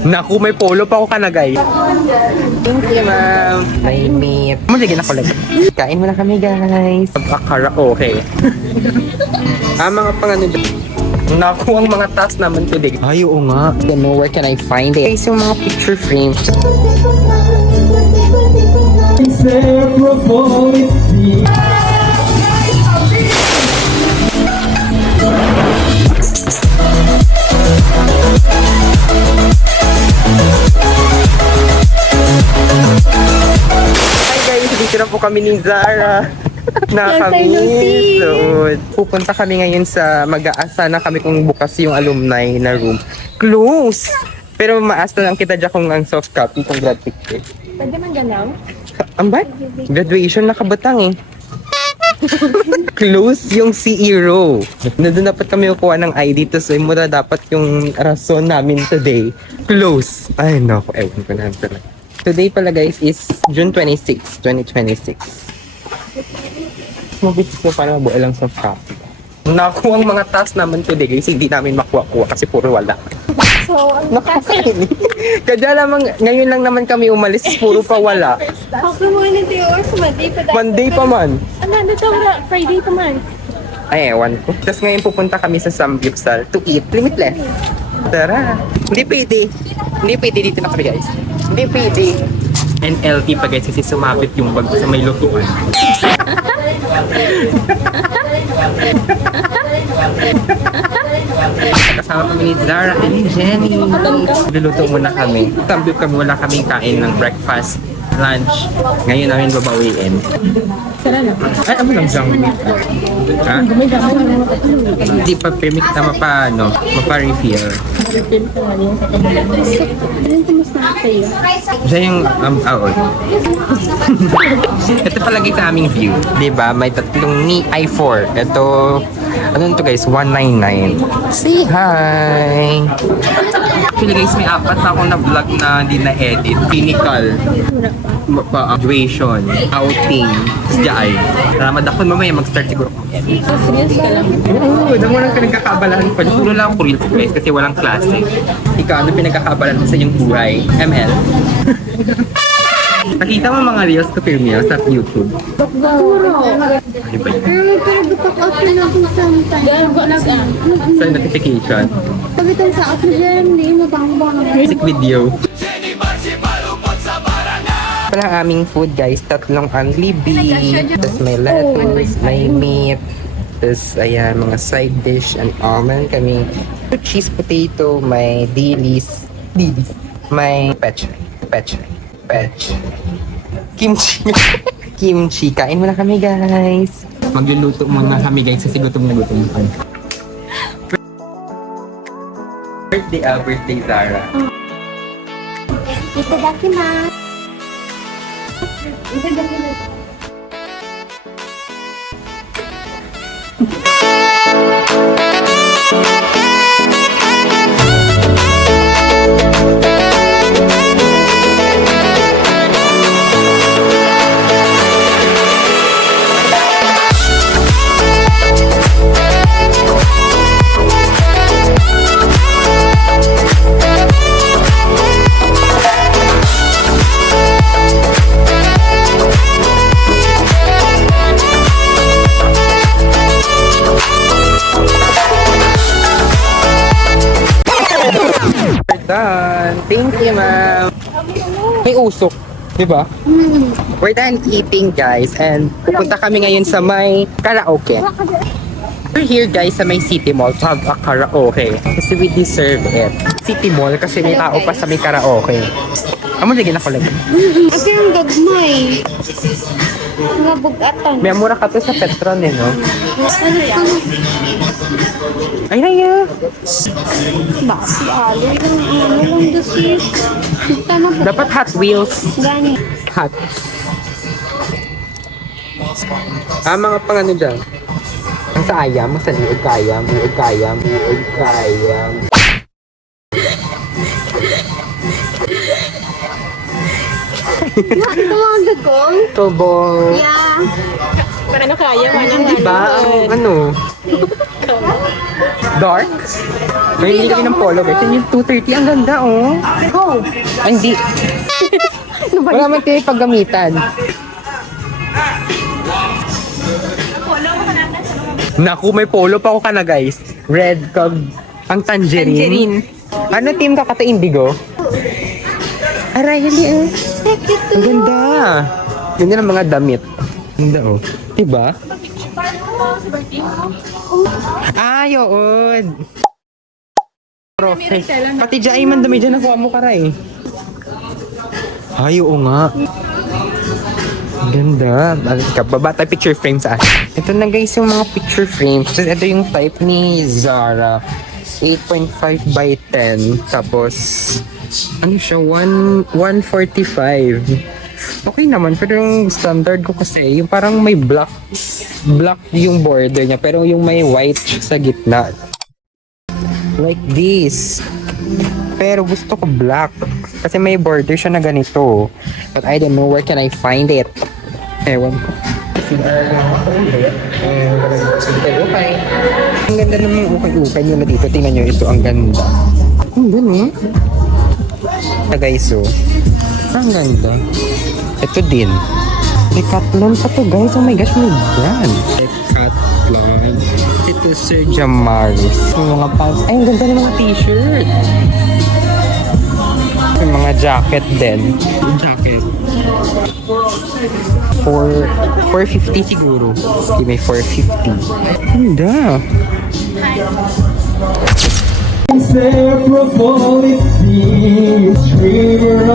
Naku, may polo pa ako kanagay. Thank you, ma'am. May meat. Lagyan ako lagi. Kain muna kami, guys. Karaoke. Mga pangano dyan. Naku, ang mga task naman today. Ay, oo nga. You know, where can I find it? Guys, yung mga picture frames. Hi guys, dito na po kami ni Zara. Nakakamiss. Pupunta kami ngayon sa mag-aasa na kami kung bukas yung alumni na room. Close! Pero maas na lang kita dyan kung ang soft copy kung grad picture. Pwede man ganaw? Ang ba? Graduation na kabatang eh. Close yung CE row. Doon dapat kami kukuha ng ID to so mura dapat yung rason namin today. Close. Ay naku, ewan ko na talaga. Today pala guys is June 26, 2026. Mabit ko para mabuo lang sa copy. Naku, ang mga task naman today guys, hindi namin makuha-kuha kasi puro wala. So, Nakakaini. Kaya lamang, ngayon lang naman kami umalis, puro pa wala. ako mo na tayo or sa Monday pa dahil. Monday pa man. Ano daw na? Friday pa man. Ay, ewan ko. Tapos ngayon pupunta kami sa Samgyeopsal to eat limitless. Tara. Hindi pwede. Hindi pwede dito na kami guys. Hindi pwede. NLT pa guys kasi sumabit yung bag sa may lutuan. Kasama kami ni Zara and ni Jenny. Luluto muna kami. Samgyup kami, wala kaming kain ng breakfast, lunch. Ngayon namin babawiin. Ay, ano lang siyang ha? Hindi pa permit na mapa-refill. Anong kumusta na kayo? Siya yung, ito palagi sa aming view. Diba? May tatlong ni i4. Ito, ano to guys? 199. Say hi! Actually guys, may apat na akong na-vlog na hindi na-edit. Clinical. Graduation. Outing. Siyay. Salamat ako mamaya mag-start siguro kung edit. Serious ka lang? Oo, damo lang ka nagkakabalahan pa. Puro lang ako reels guys kasi walang klase. Ikaw, ano pinagkakabalahan mo sa iyong buhay? ML? Nakita mo mga reels ko Firmia sa YouTube? Di ba yun? Pero butak out na ako sometime. Gago na sa. Sa notification. Pagkatang sa ako dyan, hindi mo bang Music video. Pala ang aming food guys, tatlong only beef, tapos may lettuce, may meat, tapos ayan, mga side dish and almond kami. Cheese potato, may dilis, may pechay, kimchi, kimchi. Kain muna kami guys. Magluluto muna kami guys kasi gutom na gutom kami. Birthday Zara. Itadakimasu. Itadakimasu. Done. Thank you, ma'am. May usok, di ba? We're done eating, guys. And pupunta kami ngayon sa may karaoke. We're here, guys, sa may City Mall to have a karaoke. Kasi we deserve it. City Mall kasi may tao pa sa may karaoke. Amo, lagyan ako lagi. Ito yung gagmay. Mga bugatan. May mura ka to sa Petron, eh, no? Ano ka? Ay, naya. Basi ali lang dosi. Tama po. Dapat Hot Wheels. Gani. Hot. Mga pangano dyan. Ang sa ayam, sa liog kayam, liog kayam, liog kayam. Ito mga gagong. Tobong. Yeah. Para na kaya man ang Diba? Ang ano? Dark? May hindi kami ng polo guys. Yan yung 230. Ang ganda oh. Go! Ay, hindi. Wala man kayo paggamitan. Naku, may polo pa ako ka na guys. Red kag ang tangerine. Ano team ka kata indigo? Aray, hindi eh. Ang ganda. Ganda ng mga damit. Ganda oh. Diba? Ay, oo. Profe. Pati dyan, man dami dyan nakuha mo karay. Ay, oo nga. Ang ganda. Baba tayo picture frame sa akin. Ito na guys yung mga picture frames. Ito yung type ni Zara. 8.5 by 10. Tapos, ano siya? 145. Okay naman. Pero yung standard ko kasi, yung parang may black yung border niya. Pero yung may white sa gitna. Like this. Pero gusto ko black. Kasi may border siya na ganito. But I don't know where can I find it. Ewan ko. Okay. Ang ganda ng mga ukay-ukay nyo na dito. Tingnan nyo, ito ang ganda. Ang ganda. Guys, so. Ang ganda. Ito din. Decathlon pa to guys. Oh my gosh, may brand. Decathlon. Ito Sir Jamaris. Yung mga pants. Ay, ang ganda ng mga t-shirt. Yung mga jacket din. Yung jacket. 450 siguro. Okay, may 450. Ganda. Inseparable, it seems we were